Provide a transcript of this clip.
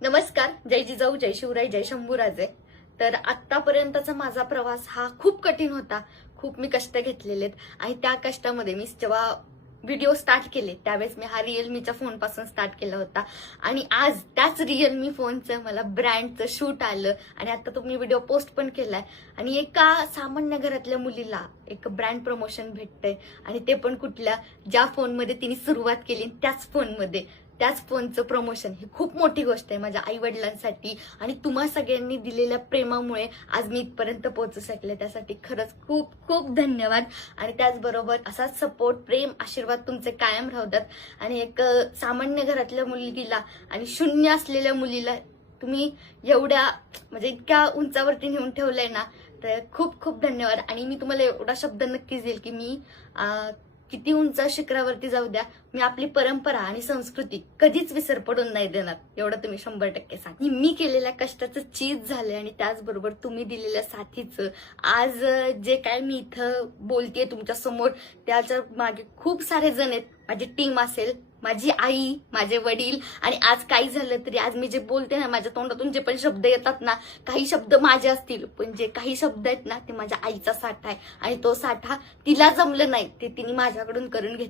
नमस्कार, जय जिजाऊ, जय शिवराय, जय शंभूराजे. तर आतापर्यंतचा माझा प्रवास हा खूप कठीण होता. खूप मी कष्ट घेतलेले आणि त्या कष्टामध्ये मी जेव्हा व्हिडिओ स्टार्ट केले त्यावेळेस मी हा रिअलमीच्या फोन पासून स्टार्ट केला होता आणि आज त्याच रिअलमी फोनचं मला ब्रँडचं शूट आलं आणि आता तो मी व्हिडिओ पोस्ट पण केलाय आणि एका सामान्य घरातल्या मुलीला एक ब्रँड प्रमोशन भेटतंय आणि ते पण कुठल्या ज्या फोनमध्ये तिने सुरुवात केली त्याच फोनचं प्रमोशन. ही खूप मोठी गोष्ट आहे माझ्या आई वडिलांसाठी आणि तुम्हा सगळ्यांनी दिलेल्या प्रेमामुळे आज मी इथपर्यंत पोहोचू शकले. त्यासाठी खरंच खूप खूप धन्यवाद. आणि त्याचबरोबर असाच सपोर्ट, प्रेम, आशीर्वाद तुमचे कायम राहू द्यात आणि एक सामान्य घरातल्या मुलगीला आणि शून्य असलेल्या मुलीला तुम्ही एवढ्या म्हणजे इतक्या उंचावरती नेऊन ठेवलंय ना, तर खूप खूप धन्यवाद. आणि मी तुम्हाला एवढा शब्द नक्कीच देईल की मी किती उंच शिखरावरती जाऊ द्या, मी आपली परंपरा आणि संस्कृती कधीच विसर पडून नाही देणार, एवढं तुम्ही 100% सांगा. मी केलेल्या कष्टाचं चीज झालंय आणि त्याचबरोबर तुम्ही दिलेल्या साथीचं आज जे काय मी इथं बोलतेय तुमच्या समोर, त्याच्या मागे खूप सारे जण आहेत. माझी टीम असेल, माझी आई, माझे वडील. आणि आज काही झालं तरी आज मी जे बोलते ना, माझ्या तोंडातून जे पण शब्द येतात ना, काही शब्द माझे असतील पण जे काही शब्द आहेत ना ते माझ्या आईचा साठा आहे आणि तो साठा तिला जमलं नाही ते तिने माझ्याकडून करून घेतला.